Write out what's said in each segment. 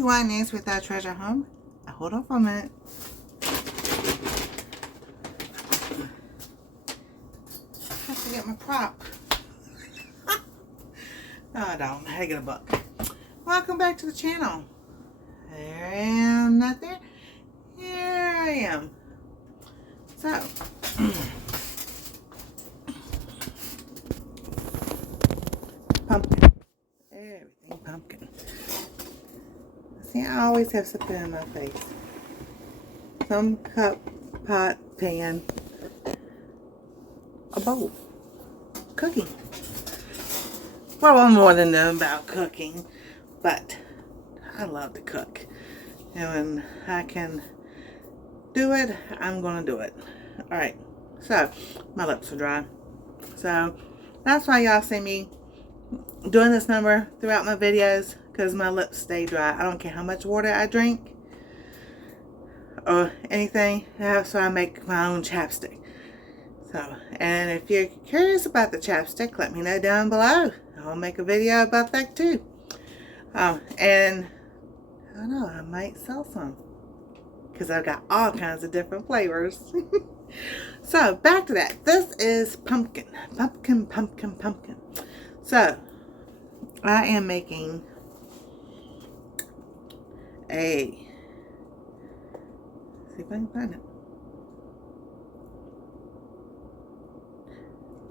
everyone, Nancy with our treasure home. Hold on for a minute. I have to get my prop. No, I don't. I had to get a book. Welcome back to the channel. There I am. Not there. Here I am. So, pumpkin. Everything pumpkin. See, I always have something in my face. Some cup, pot, pan, a bowl. Cooking. Well, I'm more than know about cooking, but I love to cook. And when I can do it, I'm going to do it. Alright, so my lips are dry. So that's why y'all see me doing this number throughout my videos, because my lips stay dry. I don't care how much water I drink or anything. So I make my own chapstick. So, and if you're curious about the chapstick, let me know down below. I'll make a video about that too. And I don't know, I might sell some, because I've got all kinds of different flavors. So back to that. This is pumpkin. Pumpkin, pumpkin, pumpkin. So I am making see if I can find it.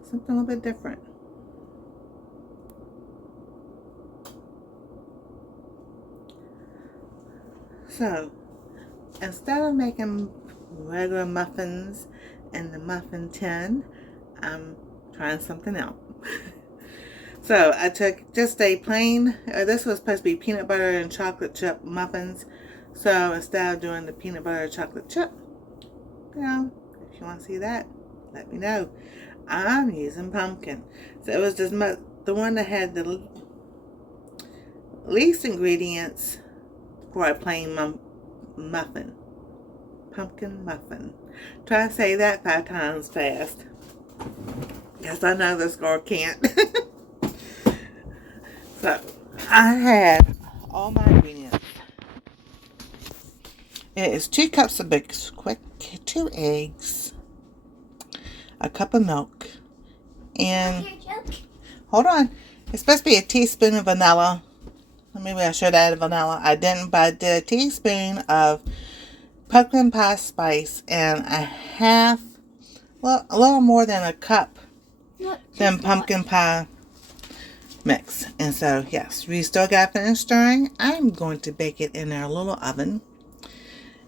Something a little bit different. So instead of making regular muffins in the muffin tin, I'm trying something else. So I took just a plain, this was supposed to be peanut butter and chocolate chip muffins. So instead of doing the peanut butter chocolate chip, you know, if you want to see that, let me know. I'm using pumpkin. So it was just the one that had the least ingredients for a plain muffin. Pumpkin muffin. Try to say that 5 times fast. Yes, I know this girl can't. So, I had all my ingredients. It is 2 cups of Bisquick, 2 eggs, a cup of milk, and hold on, it's supposed to be a teaspoon of vanilla. Maybe I should add vanilla. I didn't, but I did a teaspoon of pumpkin pie spice and a little more than a cup then pumpkin pie mix. And so, yes, we still got to finish stirring. I'm going to bake it in our little oven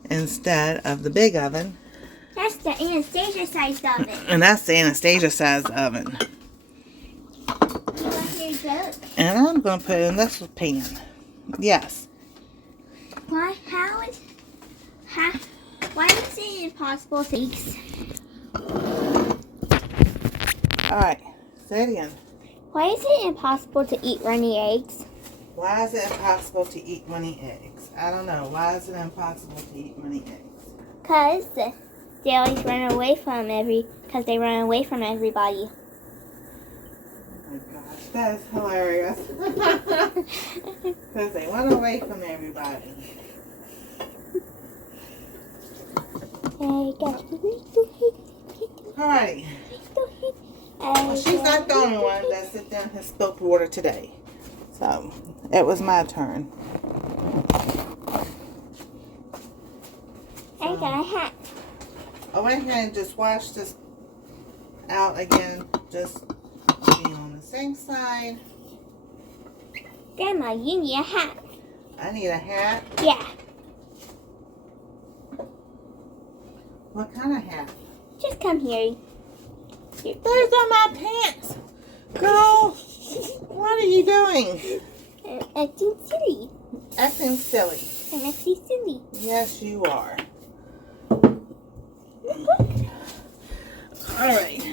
instead of the big oven. That's the Anastasia sized oven. And that's the Anastasia sized oven. And I'm going to put it in this pan. Yes. Why is it impossible to eat? Alright, say it again. Why is it impossible to eat runny eggs? Why is it impossible to eat runny eggs? I don't know. Why is it impossible to eat runny eggs? Because they always run away from because they run away from everybody. Oh my gosh, that is hilarious. Because they run away from everybody. Alright. Well, she's not the only one that sit down and has spilled water today. So, it was my turn. I got a hat. I went ahead and just washed this out again. Just being on the same side. Grandma, you need a hat. I need a hat. Yeah. What kind of hat? Just come here. Those are my pants. Girl, what are you doing? Acting silly. Acting silly. I'm acting silly. Yes, you are. Alright.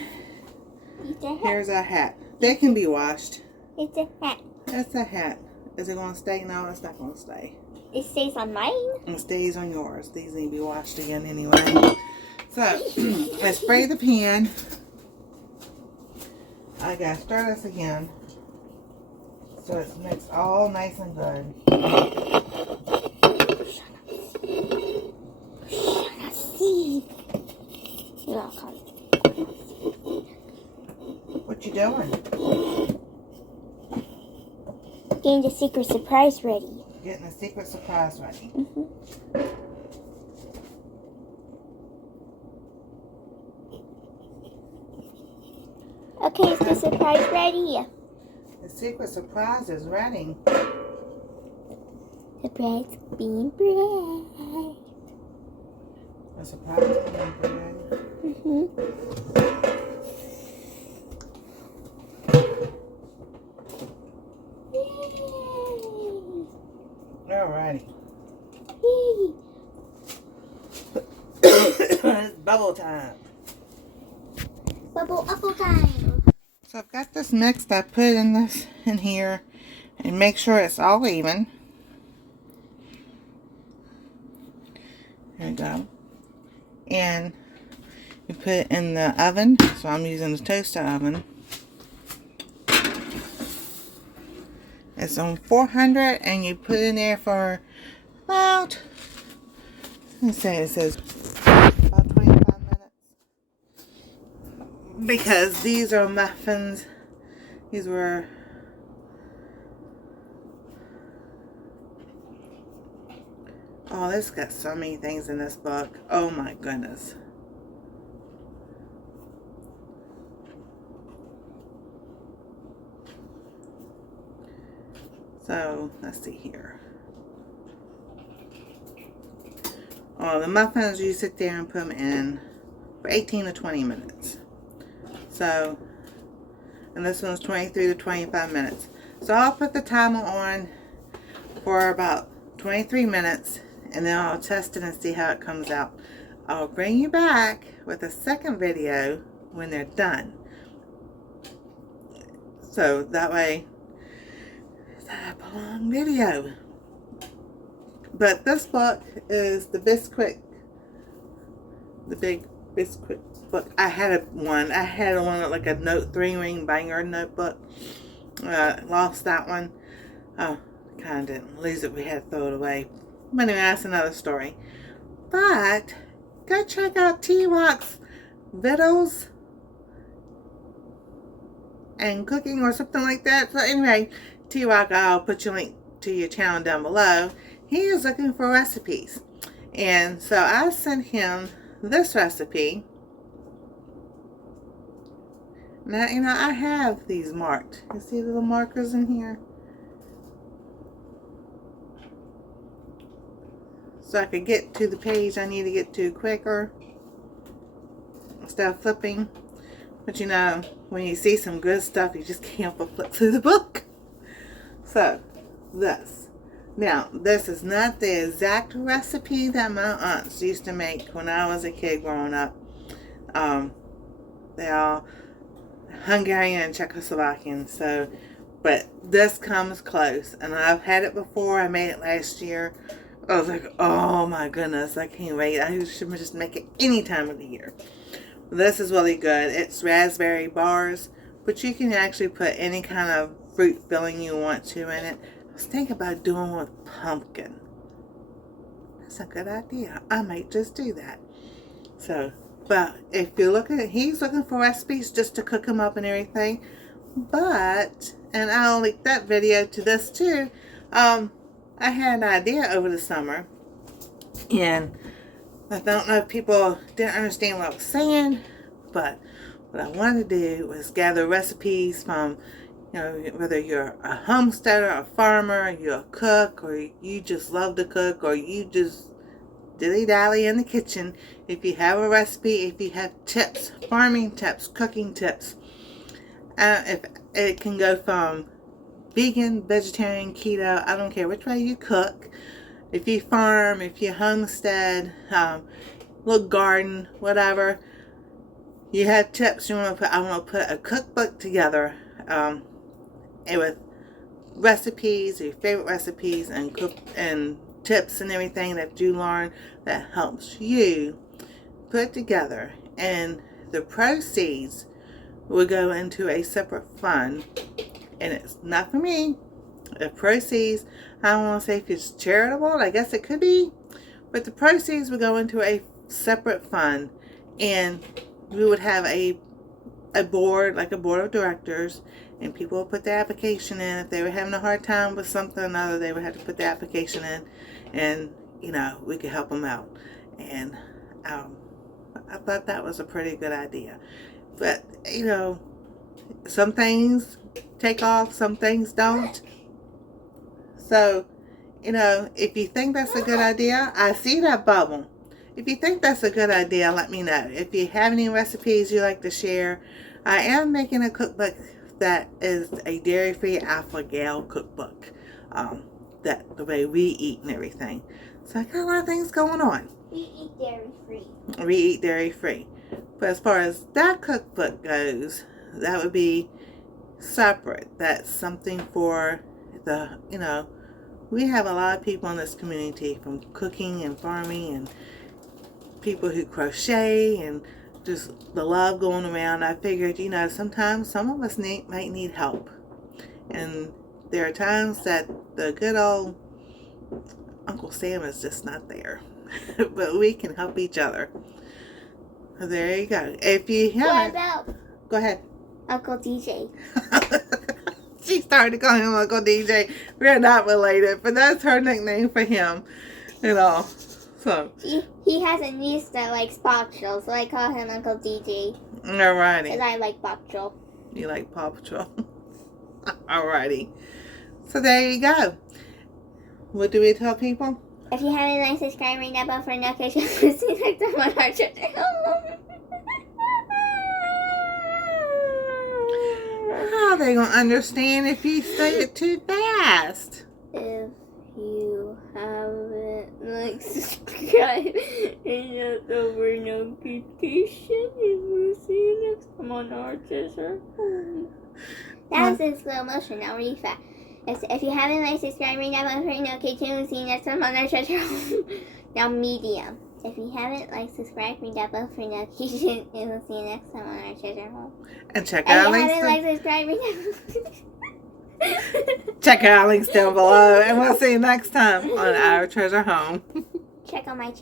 Here's our hat. They can be washed. It's a hat. That's a hat. Is it going to stay? No, it's not going to stay. It stays on mine. It stays on yours. These need to be washed again anyway. So, I spray the pan. I got to stir this again. So it's mixed all nice and good. getting the secret surprise ready. Getting the secret surprise ready. Okay, is the surprise ready? The secret surprise is ready. Surprise being bread. A surprise being bread. Alrighty. It's bubble time. Bubble apple time. So I've got this mixed. I put in here and make sure it's all even. There you go. And you put it in the oven. So I'm using the toaster oven. It's on 400 and you put it in there for about, let's say it says about 25 minutes. Because these are muffins. These were oh, this got so many things in this book. Oh my goodness. So, let's see here. Oh, the muffins, you sit there and put them in for 18 to 20 minutes. So, and this one's 23 to 25 minutes. So, I'll put the timer on for about 23 minutes and then I'll test it and see how it comes out. I'll bring you back with a second video when they're done. So, that way a long video. But this book is the Bisquick, the big Bisquick book. I had one like a note 3-ring binder notebook. Lost that one. Oh, kind of didn't lose it. We had to throw it away. But anyway, that's another story. But go check out T-Rock's videos and cooking or something like that. So anyway, T-Rock, I'll put your link to your channel down below. He is looking for recipes. And so I sent him this recipe. Now, you know, I have these marked. You see the little markers in here? So I could get to the page I need to get to quicker instead of flipping. But you know, when you see some good stuff, you just can't but flip through the book. So, this. Now, this is not the exact recipe that my aunts used to make when I was a kid growing up. They all Hungarian and Czechoslovakian, so, but this comes close. And I've had it before. I made it last year. I was like, oh my goodness, I can't wait. I should just make it any time of the year. This is really good. It's raspberry bars, but you can actually put any kind of fruit filling you want to in it. I was thinking about doing with pumpkin. That's a good idea. I might just do that. So, but if you're looking, he's looking for recipes just to cook them up and everything. But, and I'll link that video to this too. I had an idea over the summer, and I don't know if people didn't understand what I was saying, but what I wanted to do was gather recipes from, you know, whether you're a homesteader, a farmer, you're a cook, or you just love to cook, or you just dilly-dally in the kitchen. If you have a recipe, if you have tips, farming tips, cooking tips, if it can go from vegan, vegetarian, keto, I don't care which way you cook. If you farm, if you homestead, little garden, whatever, you have tips you want to put. I want to put a cookbook together, and with recipes, your favorite recipes, and tips and everything that you learn that helps you put together. And the proceeds will go into a separate fund, and it's not for me. The proceeds, I don't want to say if it's charitable, I guess it could be, but the proceeds would go into a separate fund, and we would have a board, like a board of directors, and people would put their application in. If they were having a hard time with something or another, they would have to put their application in, and we could help them out. And I thought that was a pretty good idea. But some things take off, some things don't. So if you think that's a good idea, I see that bubble. If you think that's a good idea, let me know. If you have any recipes you like to share, I am making a cookbook that is a dairy-free Alpha Gail cookbook. That the way we eat and everything. So I got a lot of things going on. We eat dairy-free. We eat dairy-free. But as far as that cookbook goes, that would be separate. That's something for the, we have a lot of people in this community, from cooking and farming and people who crochet and just the love going around. I figured, sometimes some of us might need help. And there are times that the good old Uncle Sam is just not there. But we can help each other. So there you go. If you haven't... What about... Go ahead. Uncle DJ. She started to call him Uncle DJ. We're not related, but that's her nickname for him. So he has a niece that likes Paw Patrol, so I call him Uncle DJ. Alrighty. Because I like Paw Patrol. You like Paw Patrol? Alrighty. So there you go. What do we tell people? If you haven't liked, subscribe, ring that bell for notifications. See you next time on our channel. How are they going to understand if you say it too fast? If you haven't liked, subscribe, ring that bell for notifications. And we'll see you next time on our channel. That was in slow motion, now really fast. If you haven't liked, subscribe, ring that bell for notifications. We'll see you next time on our channel. Now medium. If you haven't liked, subscribe, ring that bell for notifications, and we'll see you next time on our treasure home. And check out our links. If you haven't liked, subscribe, ring that check out our links down below, and we'll see you next time on our treasure home. Check out my channel.